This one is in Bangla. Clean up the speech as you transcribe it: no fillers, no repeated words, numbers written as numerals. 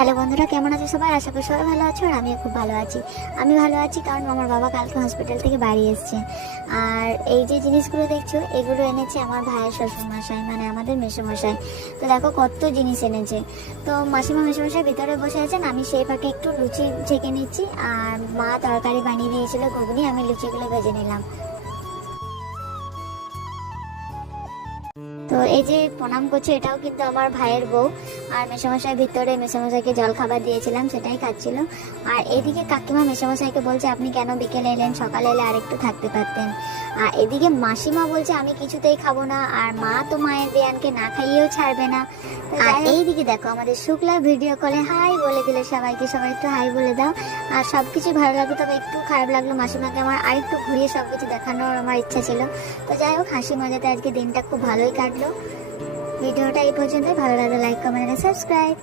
হ্যালো বন্ধুরা, কেমন আছো সবাই? আশা করি সবাই ভালো আছো আর আমিও খুব ভালো আছি। আমি ভালো আছি কারণ আমার বাবা কালকে হসপিটাল থেকে বাড়ি এসছে। আর এই যে জিনিসগুলো দেখছো, এগুলো এনেছে আমার ভাইয়ের শ্বশুরমশাই, মানে আমাদের মেসোমশাই। তো দেখো কত জিনিস এনেছে। তো মাসিমা মেসোমশাই ভিতরে বসে আছেন, আমি সেই ফাঁকে একটু লুচি ছেঁকে নিচ্ছি। আর মা তরকারি বানিয়ে দিয়েছিল ঘুগনি, আমি লুচিগুলো ভেজে নিলাম। তো এই যে প্রণাম করছে, এটাও কিন্তু আমার ভাইয়ের বউ। আর মেসোমশাই ভিতরে মেসোমশাইকে জল খাবার দিয়েছিলাম, সেটাই খাচ্ছিল। আর এদিকে কাকিমা মেসোমশাইকে বলছে, আপনি কেন বিকেলে এলেন, সকালে এলে আরেকটু থাকতে পারতেন। আর এদিকে মাসিমা বলছে আমি কিছুতেই খাবো না, আর মা তো মায়ের বেয়ানকে না খাইয়েও ছাড়বে না। আর এইদিকে দেখো আমাদের শুক্লা ভিডিও কলে হাই বলে দিলে সবাইকে, সবাই একটু হাই বলে দাও। আর সবকিছু ভালো লাগলো, তবে একটু খারাপ লাগলো, মাসিমাকে আমার আরেকটু ঘুরিয়ে সবকিছু দেখানোর আমার ইচ্ছা ছিল। তো যাই হোক, হাসি মজাতে আজকে দিনটা খুব ভালোই কাটলো। ভিডিওটা এই পর্যন্তই। ভালো লাগলে লাইক, কমেন্ট আর সাবস্ক্রাইব।